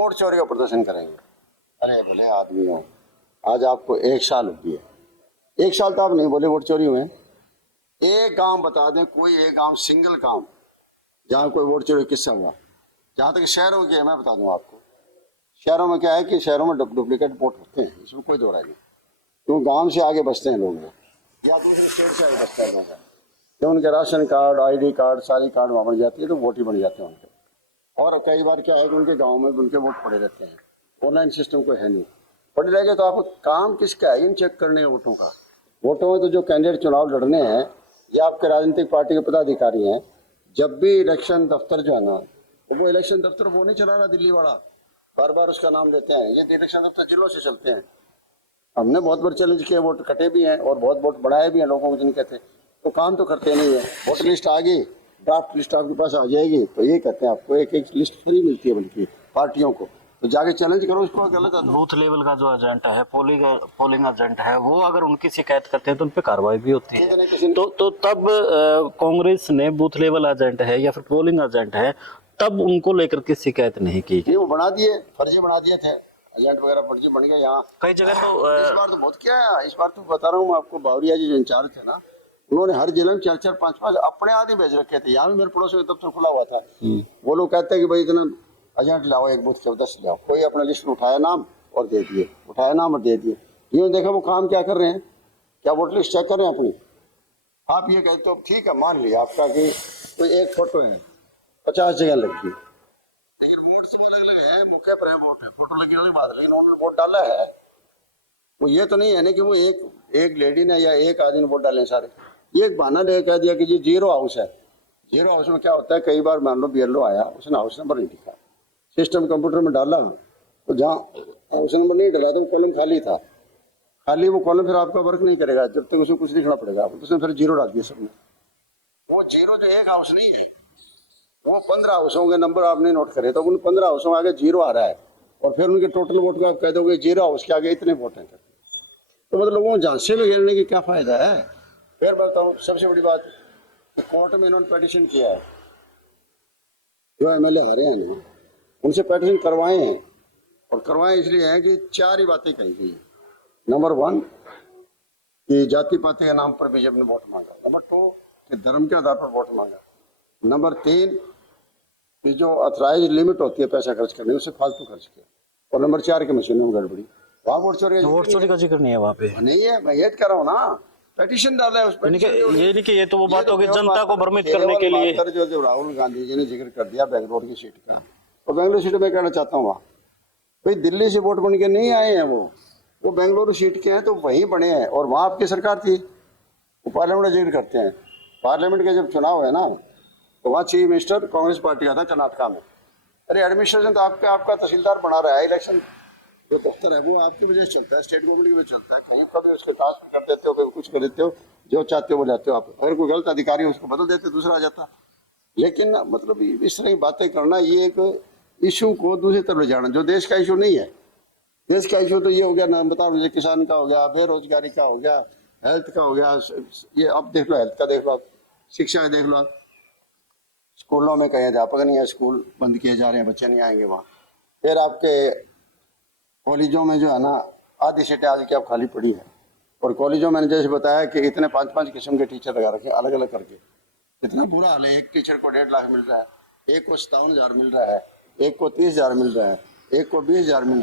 Vote चोरी का प्रदर्शन करेंगे। अरे भले आदमी हो, आज आपको 1 साल हो गया, 1 साल तो आप नहीं बोले वोट चोरी हुए। एक गांव बता दें, कोई एक गांव, सिंगल गांव जहाँ कोई वोट चोरी किससे हुआ। जहाँ तक शहरों की है, मैं बता दूं आपको, शहरों में क्या है कि शहरों में डुप्लीकेट वोट होते हैं, इसमें कोई दो राय नहीं। क्यों गांव से आगे बसते हैं लोग, या दूसरे स्टेट से आगे बसते हैं लोग, तो उनके राशन कार्ड, ID कार्ड, सारी कार्ड वहाँ बन जाती है, तो वोट ही बन जाते हैं उनके। और कई बार क्या है कि उनके गांव में उनके वोट पड़े रहते हैं, ऑनलाइन सिस्टम कोई है नहीं, पड़े रहेंगे तो आपको काम किसका है इन चेक करने वोटों का। वोटों में तो जो कैंडिडेट चुनाव लड़ने हैं या आपके राजनीतिक पार्टी के पदाधिकारी हैं, जब भी इलेक्शन दफ्तर जो है ना, तो वो इलेक्शन दफ्तर वो नहीं चला रहा दिल्ली वाला, बार बार उसका नाम लेते हैं, ये इलेक्शन दफ्तर जिलों से चलते हैं। हमने बहुत बार चैलेंज किया, वोट कटे भी हैं और बहुत वोट बढ़ाए भी हैं लोगों को जिनके थे, तो काम तो करते नहीं है। वोटर लिस्ट आ गई, ड्राफ्ट लिस्ट आपके पास आ जाएगी, तो ये कहते हैं आपको एक लिस्ट फ्री मिलती है बल्कि पार्टियों को, तो जाके चैलेंज करो उसको। गलत है। बूथ लेवल का जो एजेंट है, पोलिंग एजेंट है, वो अगर उनकी शिकायत करते हैं तो उन पे कार्रवाई भी होती है। तो तब कांग्रेस ने बूथ लेवल एजेंट है या फिर पोलिंग एजेंट है, तब उनको लेकर के शिकायत नहीं की। वो बना दिए, फर्जी बना दिए थे, एजेंट वगैरह फर्जी बन गए। यहाँ कई जगह तो इस बार तो बहुत किया है। इस बार तो बता रहा हूँ आपको, बावरिया जी जो इंचार्ज थे ना, उन्होंने हर जिले में 4-4, 5-5 अपने आदमी भेज रखे थे। यहाँ भी मेरे पड़ोस में दफ्तर खुला हुआ था, वो लोग कहते हैं कि भाई इतना एजेंट लाओ, एक बूथ के 10 लाओ, कोई अपना लिस्ट में उठाया नाम और दे दिए, उठाया नाम और दे दिए। यूँ देखा वो काम क्या कर रहे हैं, क्या वोट लिस्ट चेक कर रहे हैं अपनी। आप ये कहते हो ठीक है, मान लिया आपका कि कोई एक फोटो है 50 जगह लगी, लेकिन वोट सब अलग अलग है, मुख्य पर है वोट है, फोटो लगी वाली बात, लेकिन उन्होंने वोट डाला है। वो ये तो नहीं है ना कि वो एक लेडी ने या एक आदमी ने वोट डाले सारे। ये एक बहाना ले कह दिया कि ये 0 हाउस है। 0 हाउस में क्या होता है, कई बार मान लो BLO आया, उसने हाउस नंबर नहीं लिखा, सिस्टम कंप्यूटर में डाला, तो जहाँ हाउस नंबर नहीं डाला तो वो कॉलम खाली था, खाली वो कॉलम फिर आपका वर्क नहीं करेगा जब तक उसमें कुछ लिखना पड़ेगा। उसने फिर 0 डाल दिया सबने। वो 0 जो एक हाउस नहीं है, वो 15 हाउसों के नंबर आपने नोट करे, तो उन 15 हाउसों में आगे 0 आ रहा है, और फिर उनके टोटल वोट को आप कह दोगे 0 हाउस के आगे इतने वोट हैं, तो मतलब लोगों को झांसे में घेरने की क्या फायदा है। फिर बताऊं सबसे बड़ी बात, कोर्ट में इन्होंने पिटीशन किया है, जो MLA हारे हैं ना, उनसे पिटीशन करवाए हैं, और करवाए इसलिए हैं कि 4 ही बातें कही गई हैं। नंबर 1 कि जाति पाति के नाम पर बीजेपी ने वोट मांगा। नंबर 2 कि धर्म के आधार पर वोट मांगा। नंबर 3 कि जो अथराइज लिमिट होती है पैसा खर्च करने, उससे फालतू खर्च किया। और नंबर 4 की मशीनों में गड़बड़ी। वहाँ वोट चोरी का जिक्र नहीं है वहाँ पे, नहीं है। मैं ये कह रहा हूँ ना, पिटीशन डाला है उस पर। ये नहीं कि ये तो वो बात होगी जनता को भ्रमित करने के लिए। जो राहुल गांधी जी ने जिक्र कर दिया बेंगलोर की सीट का, तो बेंगलोर सीट में कहना चाहता हूँ, वहाँ भाई दिल्ली से वोट बन के नहीं आए हैं, वो बेंगलुरु सीट के हैं, तो वहीं बने हैं, और वहाँ आपकी सरकार थी। वो पार्लियामेंट में जिक्र करते हैं, पार्लियामेंट के जब चुनाव है ना, तो वहाँ चीफ मिनिस्टर कांग्रेस पार्टी का था कर्नाटका में। अरे एडमिनिस्ट्रेशन तो आपका तहसीलदार बना रहा है, इलेक्शन जो दफ्तर है वो आपकी वजह से चलता है, स्टेट गवर्नमेंट की वजह से चलता है। कहीं कभी उसके टास्क भी कर देते हो, कभी कुछ कर देते हो, जो चाहते हो वो लाते हो आप। अगर कोई गलत अधिकारी है उसको बदल देते, दूसरा आ जाता। लेकिन मतलब इस तरह की बातें करना, ये एक इशू को दूसरी तरफ ले जाना, जो देश का इशू नहीं है। देश का इशू तो ये हो गया ना, बता दीजिए, किसान का हो गया, बेरोजगारी का हो गया, हेल्थ का हो गया। ये अब देख लो, हेल्थ का देख लो आप, शिक्षा का देख लो आप। स्कूलों में कहीं अध्यापक नहीं है, स्कूल बंद किए जा रहे हैं, बच्चे नहीं आएंगे वहाँ। फिर आपके कॉलेजों में जो है ना, आधी सीटें आज की अब खाली पड़ी है, और कॉलेजों में जैसे बताया कि इतने 5-5 किस्म के टीचर लगा रखे हैं अलग अलग करके। इतना बुरा हाल है, एक टीचर को 1.5 लाख मिल रहा है, एक को 57,000 मिल रहा है, एक को 30,000 मिल रहा है, एक को 20,000 मिल